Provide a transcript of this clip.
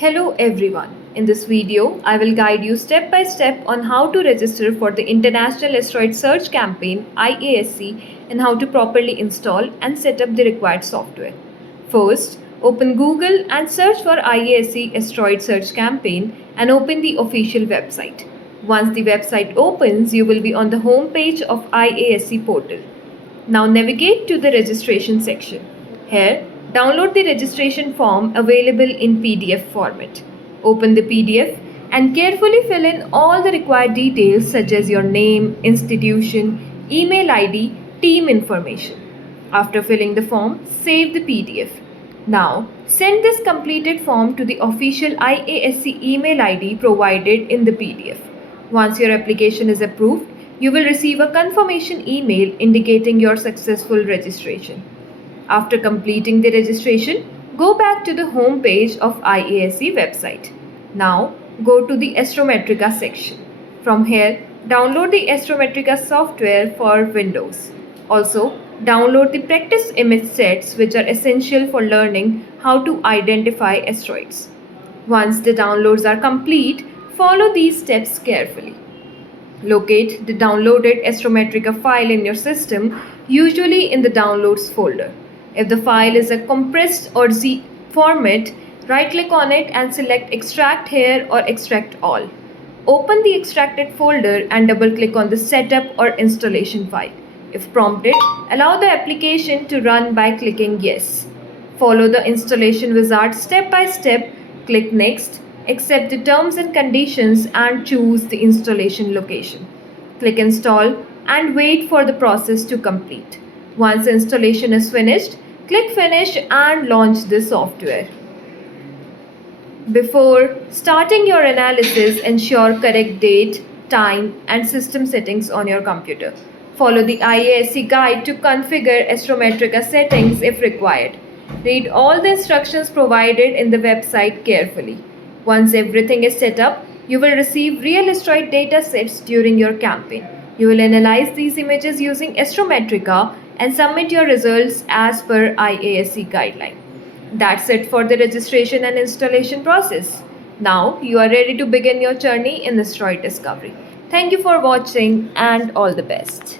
Hello everyone. In this video, I will guide you step by step on how to register for the International Asteroid Search Campaign IASC and how to properly install and set up the required software. First, open Google and search for IASC Asteroid Search Campaign and open the official website. Once the website opens, you will be on the home page of IASC portal. Now navigate to the registration section. Here, download the registration form available in PDF format. Open the PDF and carefully fill in all the required details such as your name, institution, email ID, team information. After filling the form, save the PDF. Now, send this completed form to the official IASC email ID provided in the PDF. Once your application is approved, you will receive a confirmation email indicating your successful registration. After completing the registration, go back to the home page of IASC website. Now, go to the Astrometrica section. From here, download the Astrometrica software for Windows. Also, download the practice image sets which are essential for learning how to identify asteroids. Once the downloads are complete, follow these steps carefully. Locate the downloaded Astrometrica file in your system, usually in the Downloads folder. If the file is a compressed or Z format, right-click on it and select Extract Here or Extract All. Open the extracted folder and double-click on the Setup or Installation file. If prompted, allow the application to run by clicking Yes. Follow the installation wizard step by step, click Next, accept the terms and conditions and choose the installation location. Click Install and wait for the process to complete. Once installation is finished, click Finish and launch the software. Before starting your analysis, ensure correct date, time and system settings on your computer. Follow the IASC guide to configure Astrometrica settings if required. Read all the instructions provided in the website carefully. Once everything is set up, you will receive real asteroid data sets during your campaign. You will analyze these images using Astrometrica and submit your results as per IASC guideline. That's it for the registration and installation process. Now you are ready to begin your journey in asteroid discovery. Thank you for watching and all the best.